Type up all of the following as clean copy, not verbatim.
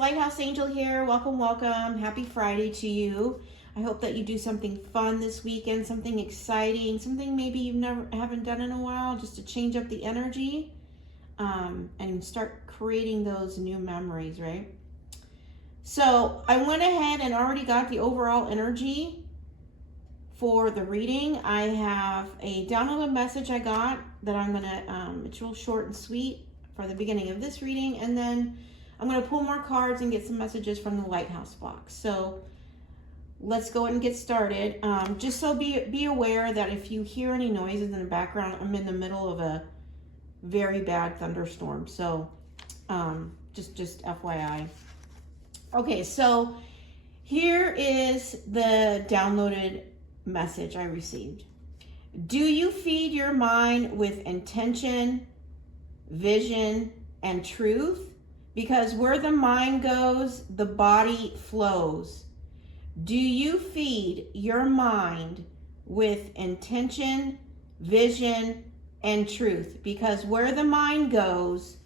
Lighthouse Angel here. Welcome, welcome. Happy Friday to you. I hope that you do something fun this weekend, something exciting, something maybe you haven't done in a while, just to change up the energy and start creating those new memories, right? So I went ahead and already got the overall energy for the reading. I have a downloaded message I got that I'm gonna, it's real short and sweet for the beginning of this reading, and then I'm going to pull more cards and get some messages from the Lighthouse box. So let's go ahead and get started. Just so be aware that if you hear any noises in the background, I'm in the middle of a very bad thunderstorm. So just FYI. Okay, so here is the downloaded message I received. Do you feed your mind with intention, vision, and truth? Because where the mind goes, the body flows. Do you feed your mind with intention, vision, and truth? Because where the mind goes,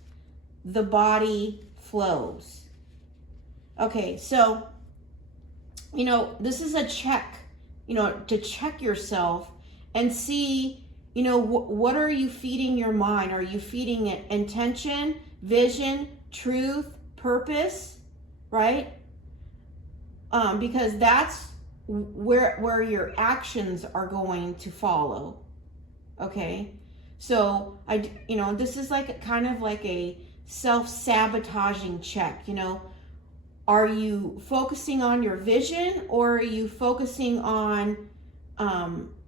the body flows. Okay, so, this is a check, to check yourself and see, what are you feeding your mind? Are you feeding it intention, vision, truth, purpose, right? Because that's where your actions are going to follow. Okay, so this is kind of like a self-sabotaging check. Are you focusing on your vision, or are you focusing on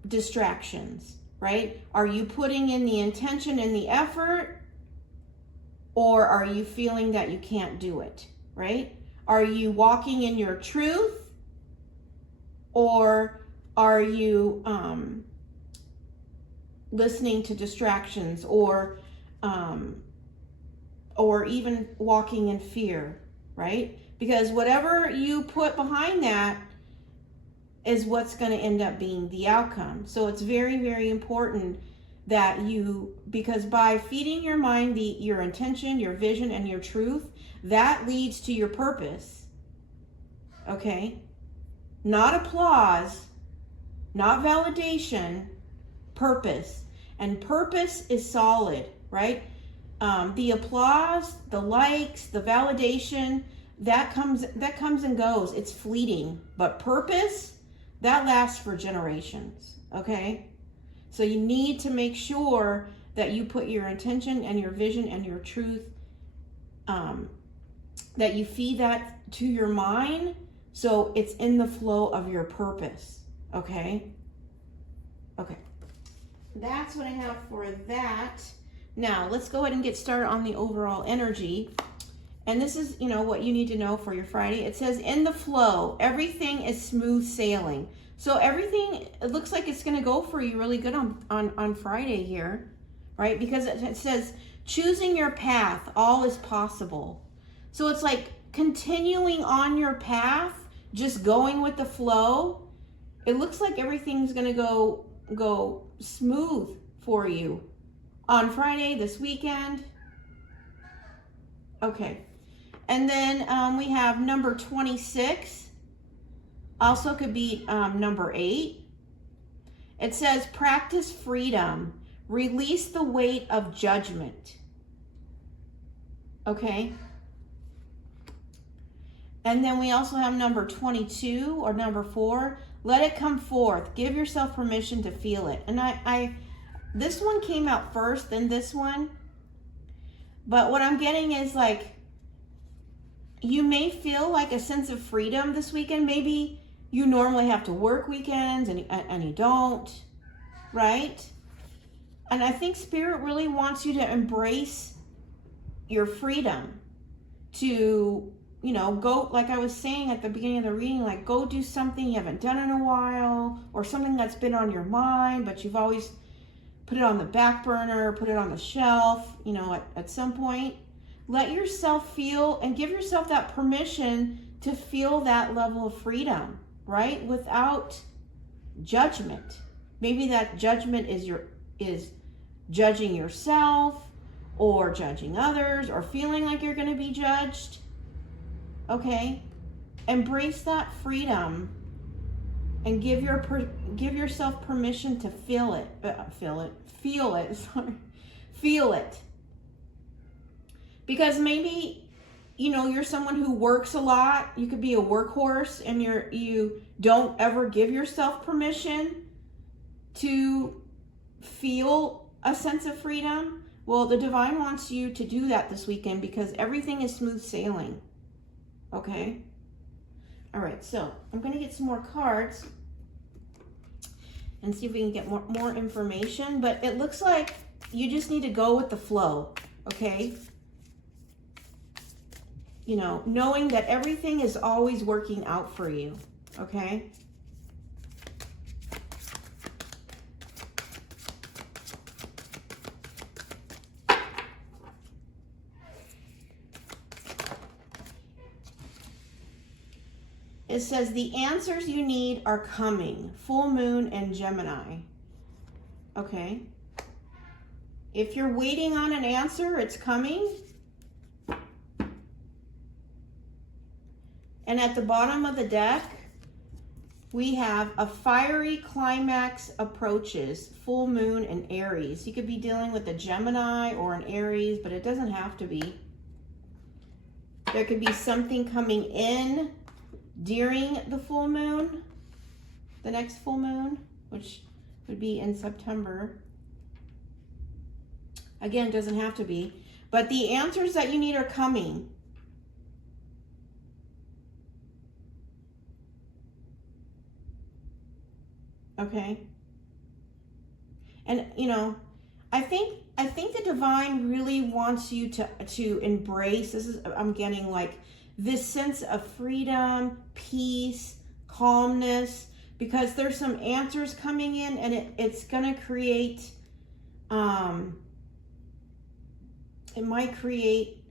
distractions, right? Are you putting in the intention and the effort, or are you feeling that you can't do it, right? Are you walking in your truth, or are you listening to distractions, or even walking in fear, right? Because whatever you put behind that is what's going to end up being the outcome. So it's very, very important that because by feeding your mind your intention, your vision, and your truth, that leads to your purpose. Okay? Not applause, not validation, purpose. And purpose is solid, right? The applause, the likes, the validation, that comes and goes. It's fleeting. But purpose, that lasts for generations. Okay? So you need to make sure that you put your intention and your vision and your truth, that you feed that to your mind so it's in the flow of your purpose. Okay? Okay. That's what I have for that. Now, let's go ahead and get started on the overall energy. And this is, what you need to know for your Friday. It says, in the flow, everything is smooth sailing. So everything, it looks like it's going to go for you really good on Friday here, right? Because it says, choosing your path, all is possible. So it's like continuing on your path, just going with the flow. It looks like everything's going to go smooth for you on Friday, this weekend. Okay. And then we have number 26. Also could be number 8. It says, practice freedom. Release the weight of judgment. Okay. And then we also have number 22 or number 4. Let it come forth. Give yourself permission to feel it. And this one came out first than this one. But what I'm getting is you may feel like a sense of freedom this weekend. Maybe you normally have to work weekends and you don't, right? And I think Spirit really wants you to embrace your freedom to, go, like I was saying at the beginning of the reading, go do something you haven't done in a while, or something that's been on your mind, but you've always put it on the back burner, put it on the shelf, at some point. Let yourself feel and give yourself that permission to feel that level of freedom, right? Without judgment. Maybe that judgment is judging yourself or judging others or feeling like you're going to be judged. Okay? Embrace that freedom and give yourself permission to feel it. Feel it. Sorry. Feel it. Because maybe, you know, you're someone who works a lot. You could be a workhorse and you don't ever give yourself permission to feel a sense of freedom. Well, the divine wants you to do that this weekend because everything is smooth sailing. Okay? All right, so I'm going to get some more cards and see if we can get more information. But it looks like you just need to go with the flow, okay? You know, knowing that everything is always working out for you, okay? It says the answers you need are coming. Full moon and Gemini. Okay. If you're waiting on an answer, it's coming. And at the bottom of the deck, we have a fiery climax approaches. Full moon and Aries. You could be dealing with a Gemini or an Aries, but it doesn't have to be. There could be something coming in during the full moon, the next full moon, which would be in September. Again, doesn't have to be, but the answers that you need are coming. Okay. And you know, I think the divine really wants you to embrace, I'm getting like this sense of freedom, peace, calmness, because there's some answers coming in, and it's going to create, it might create,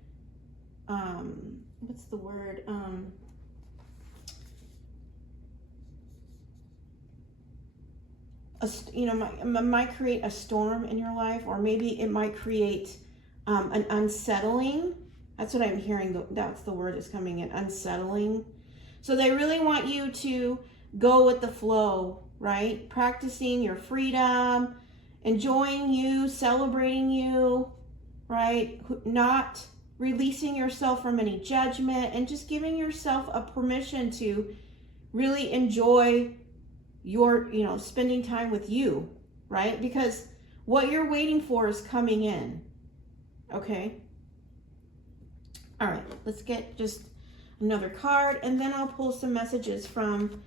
what's the word? You know, it might create a storm in your life, or maybe it might create an unsettling. That's what I'm hearing. That's the word is coming in, unsettling. So they really want you to go with the flow, right? Practicing your freedom, enjoying you, celebrating you, right? Not releasing yourself from any judgment, and just giving yourself a permission to really enjoy your, you know, spending time with you, right? Because what you're waiting for is coming in, okay? All right, let's get just another card, and then I'll pull some messages from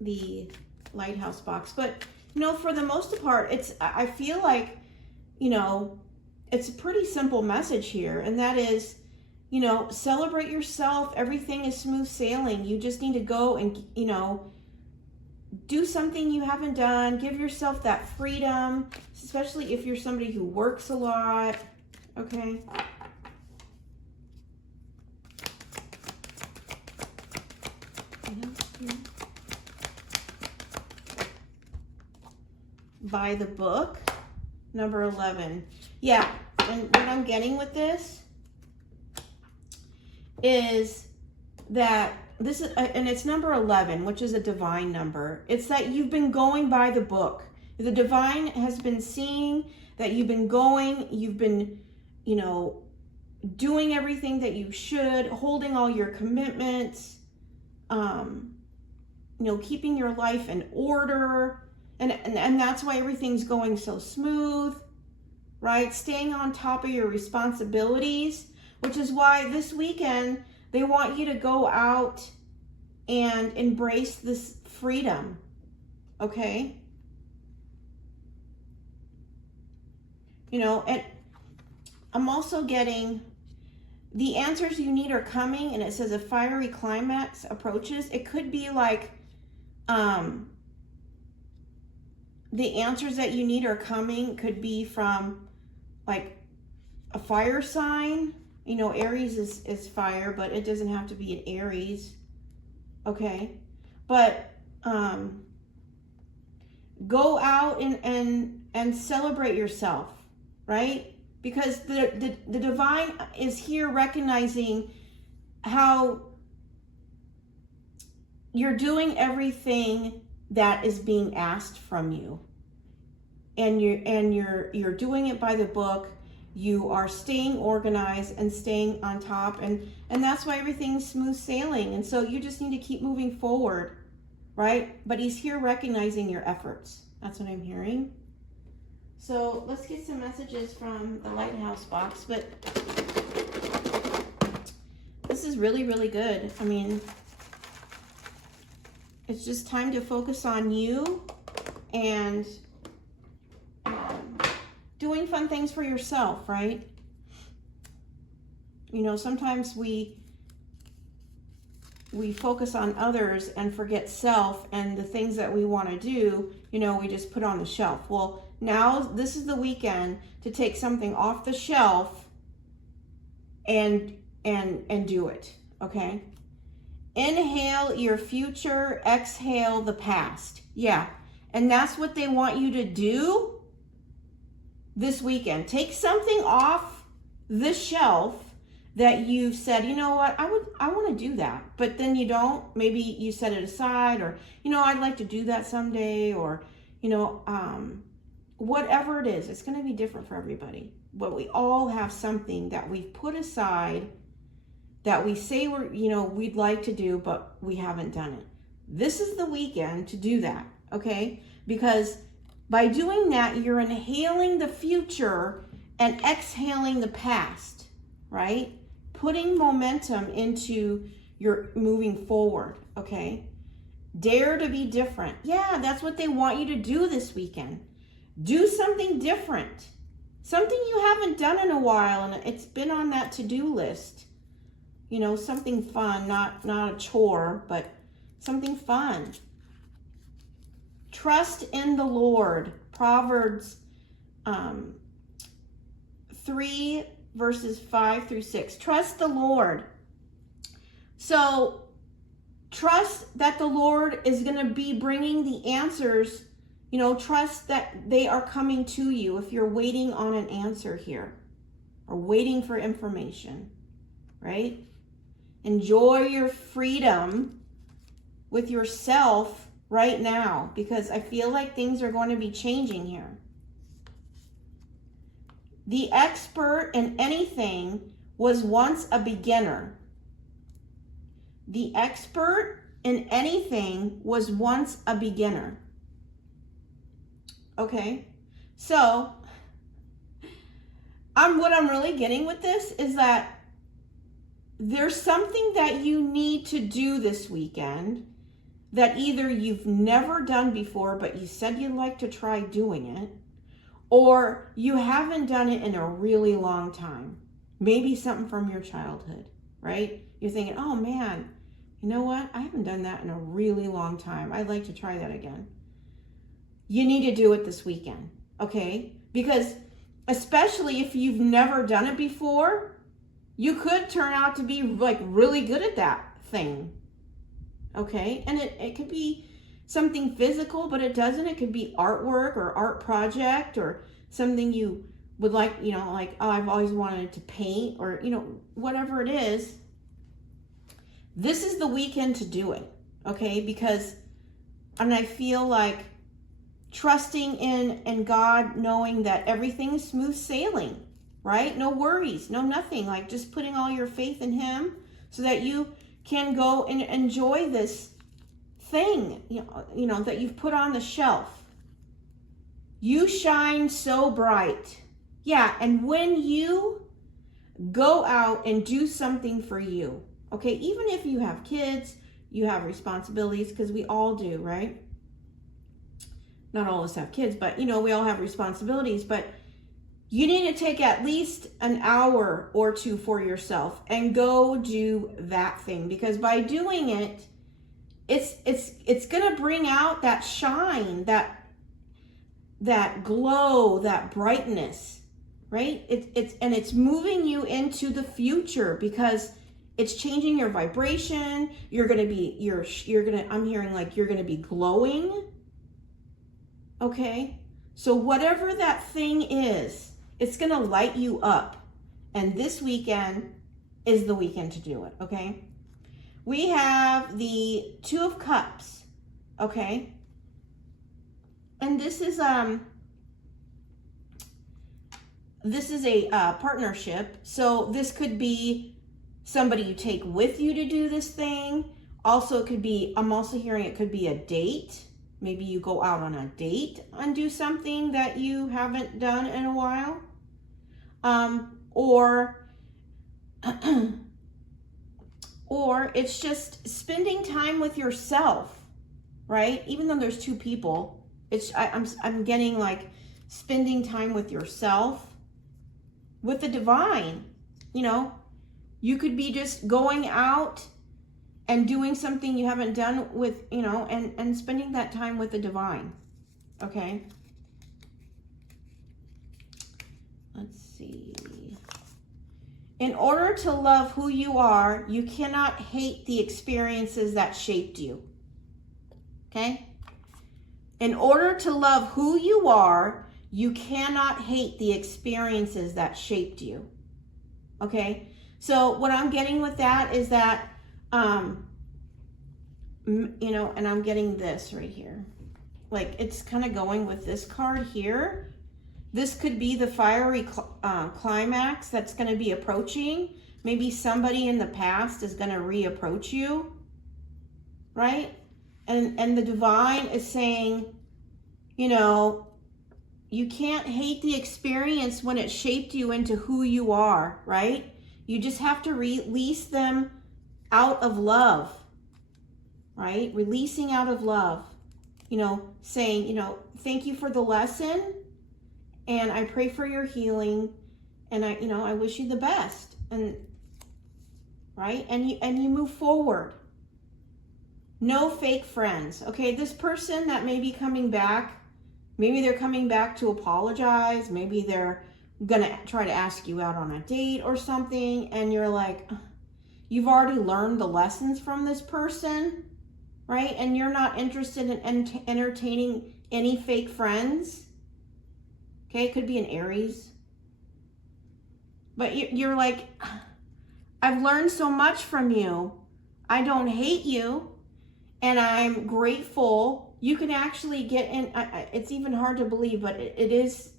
the Lighthouse box. But, you know, for the most part, I feel like, you know, it's a pretty simple message here, and that is, you know, celebrate yourself. Everything is smooth sailing. You just need to go and, you know, do something you haven't done. Give yourself that freedom, especially if you're somebody who works a lot, okay? By the book, number 11. Yeah, and what I'm getting with this is that this is, and it's number 11, which is a divine number. It's that you've been going by the book. The divine has been seeing that you've been going, you've been, you know, doing everything that you should, holding all your commitments, you know, keeping your life in order. And that's why everything's going so smooth, right? Staying on top of your responsibilities, which is why this weekend they want you to go out and embrace this freedom, okay? You know, and I'm also getting the answers you need are coming, and it says a fiery climax approaches. It could be like, the answers that you need are coming could be from like a fire sign. You know, Aries is fire, but it doesn't have to be an Aries. Okay. But go out and celebrate yourself, right? Because the divine is here recognizing how you're doing everything that is being asked from you, and you're doing it by the book. You are staying organized and staying on top, and that's why everything's smooth sailing. And so you just need to keep moving forward, right? But he's here recognizing your efforts. That's what I'm hearing. So let's get some messages from the Lighthouse box. But this is really, really good. I mean, it's just time to focus on you and doing fun things for yourself, right? You know, sometimes we focus on others and forget self, and the things that we want to do, you know, we just put on the shelf. Well, now this is the weekend to take something off the shelf and do it, okay? Inhale your future, exhale the past. Yeah, and that's what they want you to do this weekend. Take something off the shelf that you've said, you know what, I want to do that, but then you don't. Maybe you set it aside, or, you know, I'd like to do that someday, or, you know, whatever it is. It's going to be different for everybody, but we all have something that we've put aside that we say we'd like to do, but we haven't done it. This is the weekend to do that, okay? Because by doing that, you're inhaling the future and exhaling the past, right? Putting momentum into your moving forward, okay? Dare to be different. Yeah, that's what they want you to do this weekend. Do something different. Something you haven't done in a while, and it's been on that to-do list. You know, something fun, not a chore, but something fun. Trust in the Lord. Proverbs 3 verses 5 through 6. Trust the Lord. So trust that the Lord is going to be bringing the answers. You know, trust that they are coming to you if you're waiting on an answer here, or waiting for information, right? Enjoy your freedom with yourself right now, because I feel like things are going to be changing here. The expert in anything was once a beginner. The expert in anything was once a beginner. Okay, so what I'm really getting with this is that there's something that you need to do this weekend that either you've never done before, but you said you'd like to try doing it, or you haven't done it in a really long time. Maybe something from your childhood, right? You're thinking, oh man, you know what? I haven't done that in a really long time. I'd like to try that again. You need to do it this weekend, okay? Because especially if you've never done it before, you could turn out to be like really good at that thing, okay? And it could be something physical, but it doesn't. It could be artwork or art project, or something you would like, you know, like, oh, I've always wanted to paint, or, you know, whatever it is. This is the weekend to do it, okay? Because, and I feel like trusting in God, knowing that everything is smooth sailing, right? No worries, no nothing. Like just putting all your faith in Him so that you can go and enjoy this thing, you know, that you've put on the shelf. You shine so bright. Yeah, and when you go out and do something for you, okay, even if you have kids, you have responsibilities, because we all do, right? Not all of us have kids, but, you know, we all have responsibilities, but you need to take at least an hour or two for yourself and go do that thing, because by doing it, it's going to bring out that shine, that glow, that brightness, right? It's moving you into the future, because it's changing your vibration. You're going to be, I'm hearing like you're going to be glowing. Okay. So whatever that thing is, it's going to light you up. And this weekend, is the weekend to do it, okay? We have the Two of Cups, okay? And this is a partnership. So this could be somebody you take with you to do this thing. Also, it could be, I'm also hearing it could be a date. Maybe you go out on a date and do something that you haven't done in a while. Or it's just spending time with yourself, right? Even though there's two people, I'm getting like spending time with yourself, with the divine. You know, you could be just going out and doing something you haven't done with, you know, and spending that time with the divine. Okay. Let's see. In order to love who you are, you cannot hate the experiences that shaped you. Okay? In order to love who you are, you cannot hate the experiences that shaped you. Okay? So what I'm getting with that is that, you know, and I'm getting this right here. Like, it's kind of going with this card here. This could be the fiery climax that's going to be approaching. Maybe somebody in the past is going to reapproach you, right? And the divine is saying, you know, you can't hate the experience when it shaped you into who you are, right? You just have to release them out of love, right? Releasing out of love, you know, saying, you know, thank you for the lesson. And I pray for your healing, and I wish you the best, and right, and you move forward. No fake friends, okay? This person that may be coming back, maybe they're coming back to apologize, maybe they're gonna try to ask you out on a date or something, and you're like, you've already learned the lessons from this person, right? And you're not interested in entertaining any fake friends. Okay, it could be an Aries. But you're like, I've learned so much from you. I don't hate you. And I'm grateful. You can actually get in. It's even hard to believe, but it is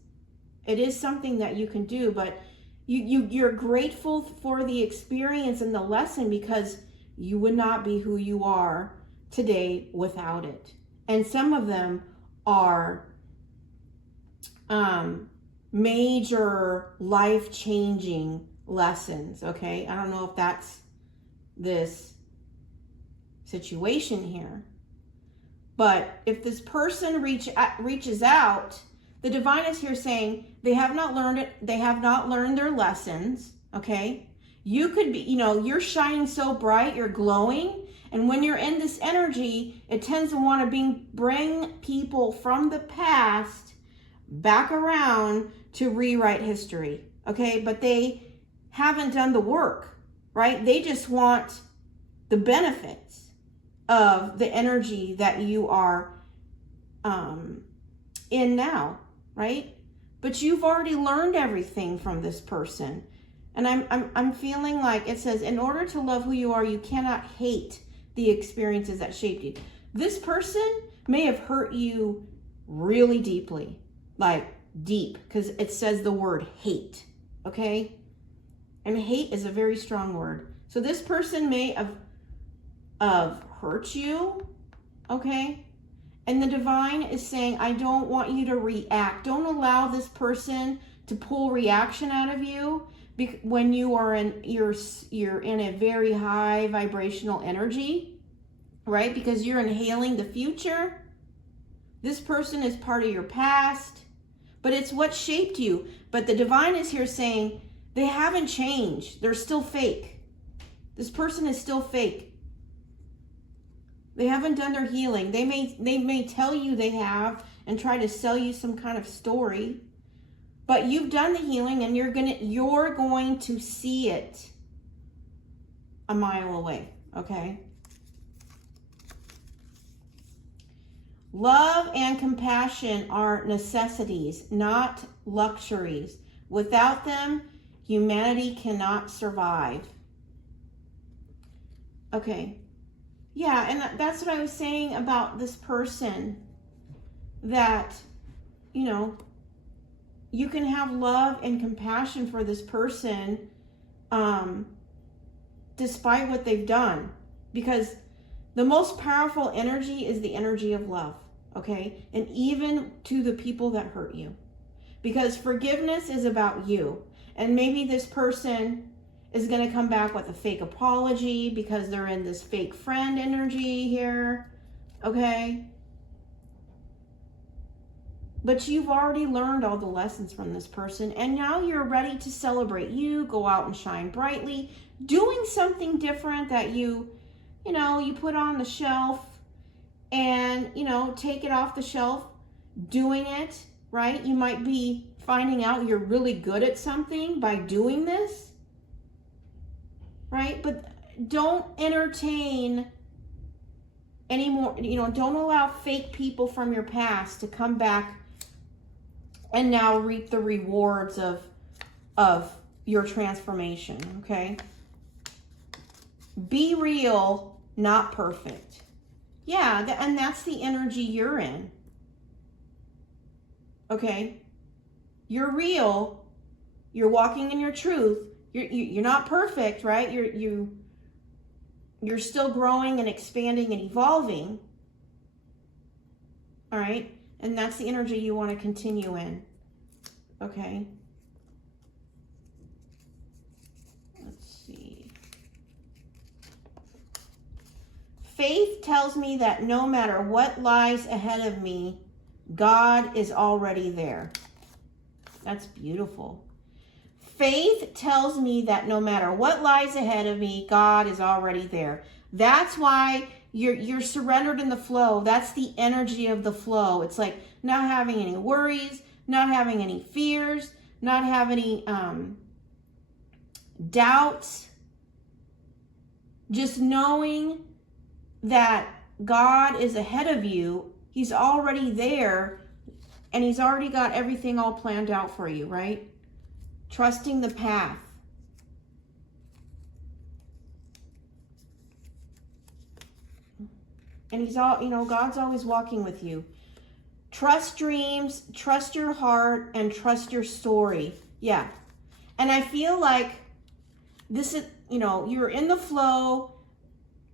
something that you can do. But you're grateful for the experience and the lesson, because you would not be who you are today without it. And some of them are major life-changing lessons, okay? I don't know if that's this situation here, but if this person reaches out, the divine is here saying they have not learned it, they have not learned their lessons, okay? You could be, you know, you're shining so bright, you're glowing, and when you're in this energy, it tends to want to bring people from the past back around to rewrite history, okay? But they haven't done the work, right? They just want the benefits of the energy that you are in now, right? But you've already learned everything from this person. And I'm feeling like it says, in order to love who you are, you cannot hate the experiences that shaped you. This person may have hurt you really deeply. Like deep, because it says the word hate, okay? And hate is a very strong word. So this person may have hurt you, okay? And the divine is saying, I don't want you to react. Don't allow this person to pull reaction out of you when you are you're in a very high vibrational energy, right? Because you're inhaling the future. This person is part of your past. But it's what shaped you. But the divine is here saying they haven't changed. They're still fake. This person is still fake. They haven't done their healing. They may tell you they have and try to sell you some kind of story. But you've done the healing, and you're going to see it a mile away, okay? Love and compassion are necessities, not luxuries. Without them, humanity cannot survive. Okay. Yeah, and that's what I was saying about this person, that, you know, you can have love and compassion for this person despite what they've done, because the most powerful energy is the energy of love, okay? And even to the people that hurt you, because forgiveness is about you. And maybe this person is going to come back with a fake apology because they're in this fake friend energy here, okay? But you've already learned all the lessons from this person, and now you're ready to celebrate you, go out and shine brightly, doing something different that you put on the shelf, and, take it off the shelf, doing it, right? You might be finding out you're really good at something by doing this, right? But don't entertain anymore, don't allow fake people from your past to come back and now reap the rewards of your transformation, okay? Be real, not perfect. Yeah, and that's the energy you're in. Okay? You're real. You're walking in your truth. You're not perfect, right? You're still growing and expanding and evolving. All right? And that's the energy you want to continue in. Okay? Let's see. Faith tells me that no matter what lies ahead of me, God is already there. That's beautiful. Faith tells me that no matter what lies ahead of me, God is already there. That's why you're surrendered in the flow. That's the energy of the flow. It's like not having any worries, not having any fears, not having any doubts. Just knowing that God is ahead of you. He's already there, and he's already got everything all planned out for you, right? Trusting the path. And he's God's always walking with you. Trust dreams, trust your heart, and trust your story. Yeah. And I feel like this is, you're in the flow,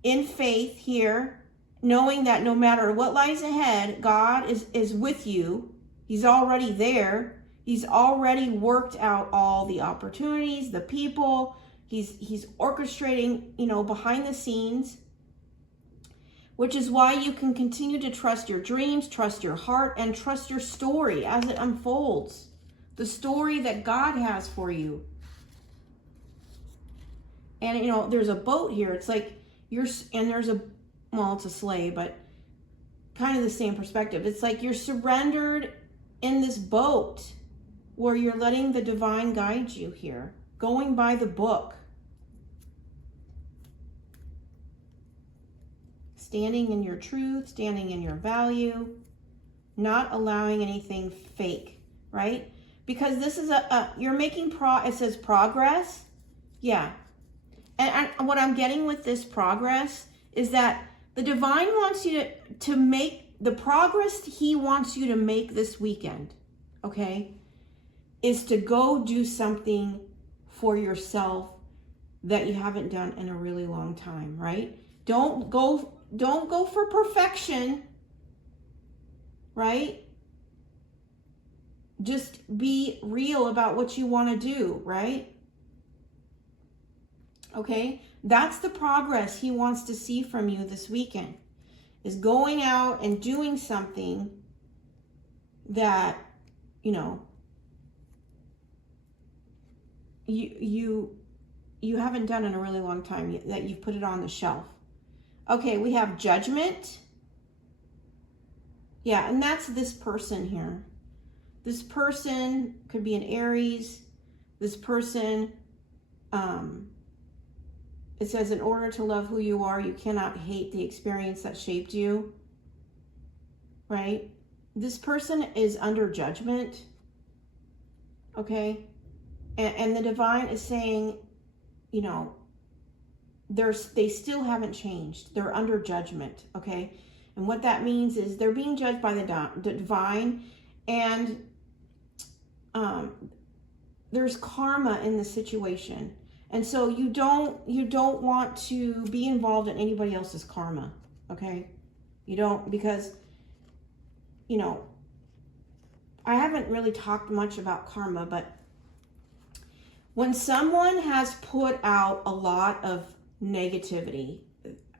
in faith here, knowing that no matter what lies ahead, God is with you. He's already there. He's already worked out all the opportunities, the people. He's orchestrating, behind the scenes, which is why you can continue to trust your dreams, trust your heart, and trust your story as it unfolds. The story that God has for you. And, there's a boat here. It's like it's a sleigh, but kind of the same perspective. It's like you're surrendered in this boat where you're letting the divine guide you here, going by the book, standing in your truth, standing in your value, not allowing anything fake, right? Because this is you're making it says progress. Yeah. And what I'm getting with this progress is that the divine wants you to make the progress he wants you to make this weekend, okay, is to go do something for yourself that you haven't done in a really long time, right? Don't go for perfection, right? Just be real about what you want to do, right? Okay? That's the progress he wants to see from you this weekend, is going out and doing something that, you haven't done in a really long time, that you've put it on the shelf. Okay, we have judgment. Yeah, and that's this person here. This person could be an Aries. This person, it says, in order to love who you are, you cannot hate the experience that shaped you, right? This person is under judgment, okay? And the divine is saying, they still haven't changed. They're under judgment, okay? And what that means is they're being judged by the divine, and there's karma in the situation. And so you don't want to be involved in anybody else's karma, okay? You don't, because, you know, I haven't really talked much about karma, but when someone has put out a lot of negativity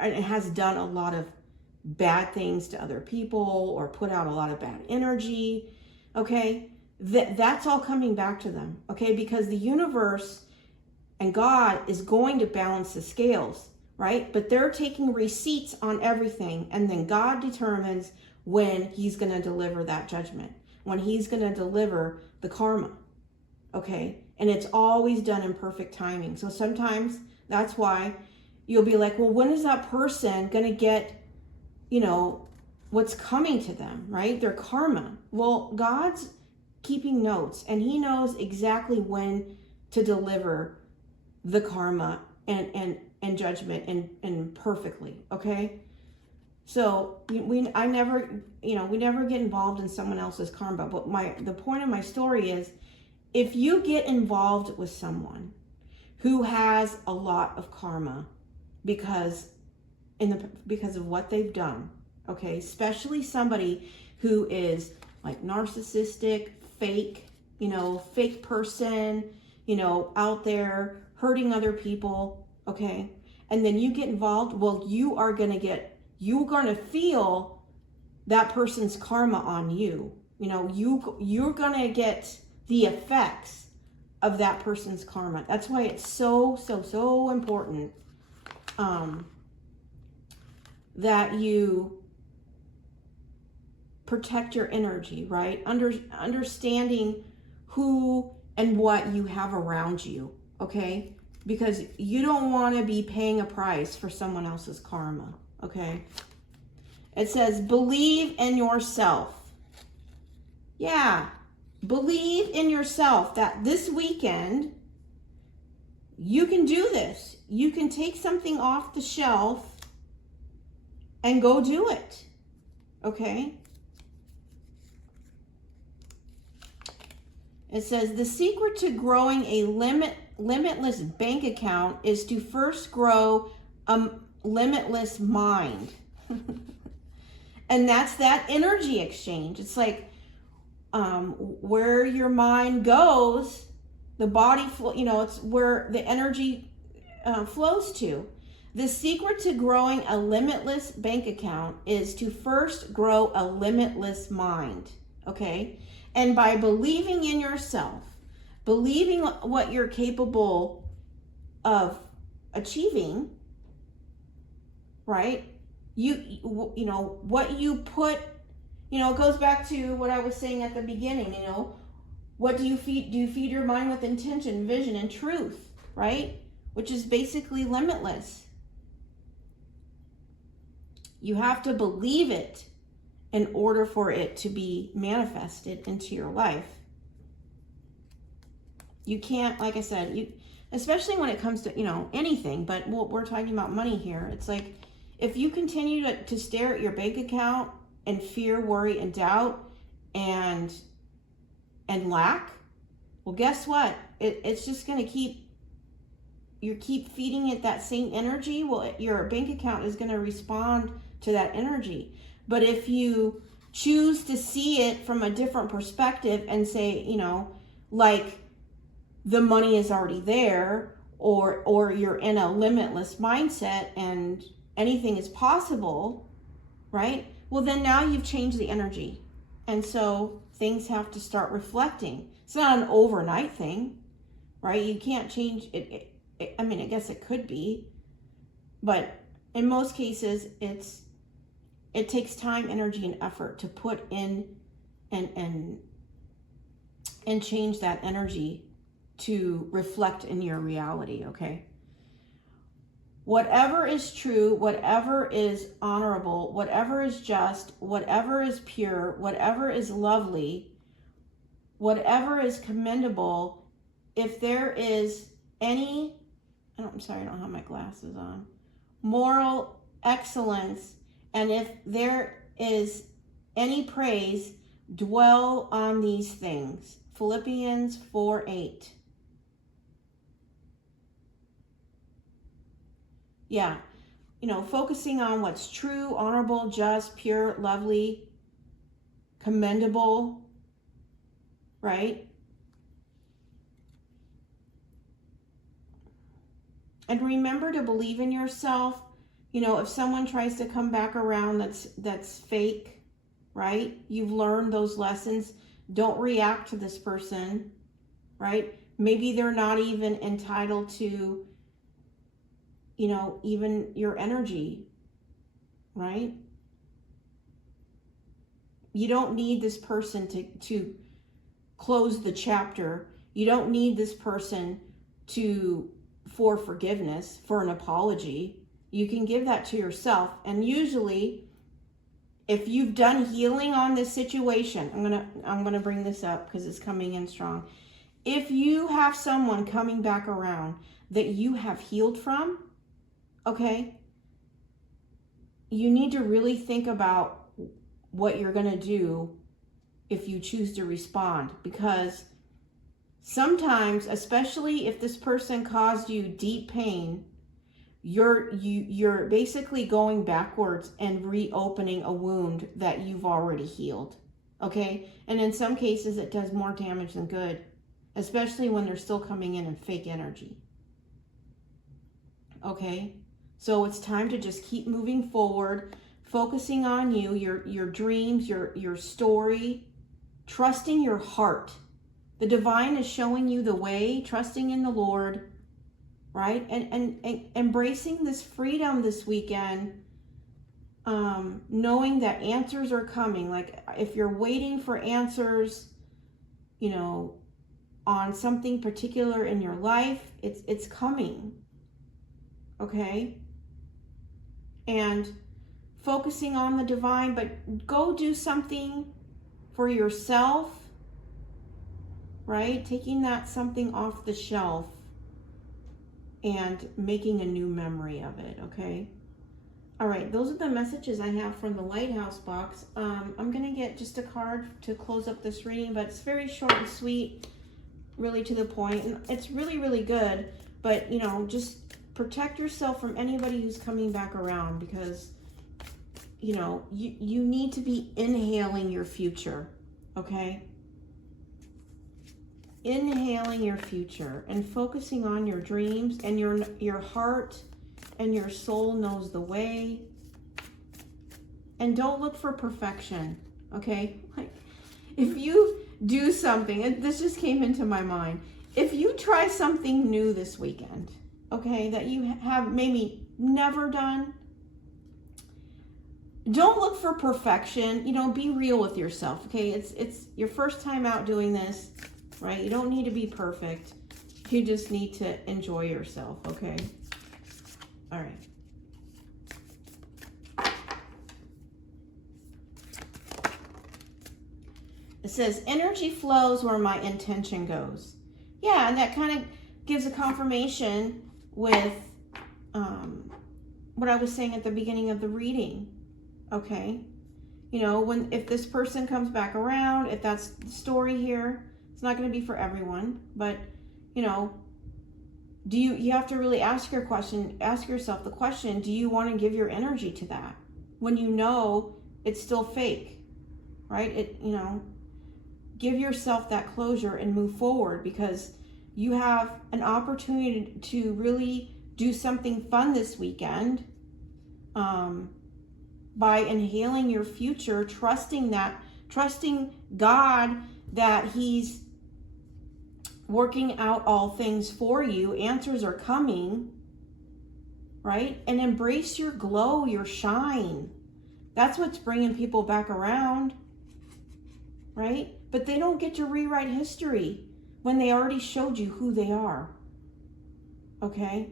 and has done a lot of bad things to other people or put out a lot of bad energy, okay, that's all coming back to them, okay? Because the universe and God is going to balance the scales, right? But they're taking receipts on everything, and then God determines when he's going to deliver that judgment, when he's going to deliver the karma, okay? And it's always done in perfect timing. So sometimes that's why you'll be like, well, when is that person going to get, you know, what's coming to them, right? Their karma. Well, God's keeping notes, and he knows exactly when to deliver the karma and judgment and perfectly, okay? So we never get involved in someone else's karma. But the point of my story is, if you get involved with someone who has a lot of karma because of what they've done, okay, especially somebody who is like narcissistic, fake person, out there hurting other people, okay, and then you get involved, well, you're going to feel that person's karma on you. You're going to get the effects of that person's karma. That's why it's so important that you protect your energy, right? Understanding who and what you have around you, okay? Because you don't want to be paying a price for someone else's karma, okay? It says, believe in yourself. Yeah, believe in yourself that this weekend you can do this. You can take something off the shelf and go do it, okay? It says, the secret to growing a limitless bank account is to first grow a limitless mind. And that's that energy exchange. It's like where your mind goes, the body it's where the energy flows to. The secret to growing a limitless bank account is to first grow a limitless mind, okay? And by believing in yourself, believing what you're capable of achieving, right? What you put, it goes back to what I was saying at the beginning, what do you feed? Do you feed your mind with intention, vision, and truth, right? Which is basically limitless. You have to believe it in order for it to be manifested into your life. You can't, like I said, especially when it comes to, anything, but we're talking about money here. It's like, if you continue to stare at your bank account and fear, worry, and doubt and lack, well, guess what? It's just going to keep feeding it that same energy. Well, your bank account is going to respond to that energy. But if you choose to see it from a different perspective and say, like the money is already there, or you're in a limitless mindset and anything is possible, right? Well, then now you've changed the energy. And so things have to start reflecting. It's not an overnight thing, right? You can't change it. I mean, I guess it could be, but in most cases, it takes time, energy, and effort to put in and change that energy to reflect in your reality, okay? Whatever is true, whatever is honorable, whatever is just, whatever is pure, whatever is lovely, whatever is commendable, if there is any I'm sorry, I don't have my glasses on. Moral excellence. And if there is any praise, dwell on these things. Philippians 4:8. Yeah, focusing on what's true, honorable, just, pure, lovely, commendable, right? And remember to believe in yourself. If someone tries to come back around that's fake, right? You've learned those lessons. Don't react to this person, right? Maybe they're not even entitled to, even your energy, right? You don't need this person to close the chapter. You don't need this person for forgiveness, for an apology. You can give that to yourself. And usually, if you've done healing on this situation, I'm gonna bring this up because it's coming in strong. If you have someone coming back around that you have healed from, okay, you need to really think about what you're gonna do if you choose to respond, because sometimes, especially if this person caused you deep pain, you're basically going backwards and reopening a wound that you've already healed. Okay? And in some cases it does more damage than good, especially when they're still coming in fake energy. Okay? So it's time to just keep moving forward, focusing on you, your dreams, your story, trusting your heart. The divine is showing you the way, trusting in the Lord, right? And embracing this freedom this weekend, knowing that answers are coming. Like if you're waiting for answers, on something particular in your life, it's coming. Okay? And focusing on the divine, but go do something for yourself, right? Taking that something off the shelf and making a new memory of it, okay? All right, those are the messages I have from the Lighthouse box. I'm going to get just a card to close up this reading, but it's very short and sweet, really to the point. And it's really, really good, but, just protect yourself from anybody who's coming back around, because, you need to be inhaling your future, okay? Inhaling your future and focusing on your dreams, and your heart and your soul knows the way. And don't look for perfection, okay? Like if you do something, and this just came into my mind, if you try something new this weekend, okay, that you have maybe never done, don't look for perfection. Be real with yourself, okay? It's your first time out doing this, right? You don't need to be perfect. You just need to enjoy yourself, okay? All right. It says, energy flows where my intention goes. Yeah, and that kind of gives a confirmation with what I was saying at the beginning of the reading, okay? If this person comes back around, if that's the story here, it's not going to be for everyone, but, you have to really ask yourself the question, do you want to give your energy to that when it's still fake, right? Give yourself that closure and move forward, because you have an opportunity to really do something fun this weekend, by inhaling your future, trusting God that He's working out all things for you. Answers are coming, right? And embrace your glow, your shine. That's what's bringing people back around, right? But they don't get to rewrite history when they already showed you who they are, okay?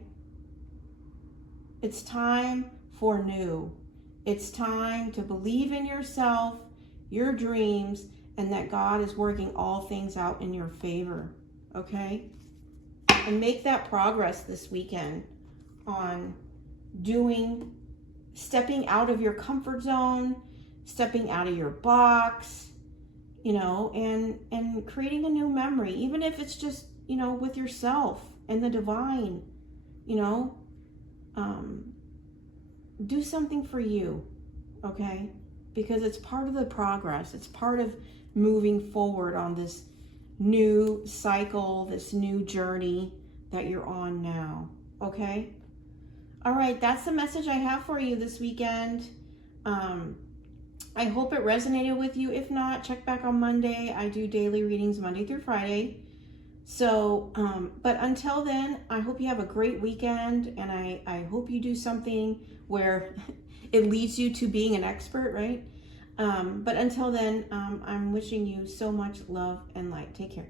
It's time for new. It's time to believe in yourself, your dreams, and that God is working all things out in your favor, okay? All and make that progress this weekend on stepping out of your comfort zone, stepping out of your box, and creating a new memory, even if it's just, with yourself and the divine, do something for you, okay? Because it's part of the progress. It's part of moving forward on this new cycle, this new journey that you're on now, okay? All right, that's the message I have for you this weekend. I hope it resonated with you. If not, check back on Monday. I do daily readings Monday through Friday. So, but until then, I hope you have a great weekend, and I hope you do something where it leads you to being an expert, right? But until then, I'm wishing you so much love and light. Take care.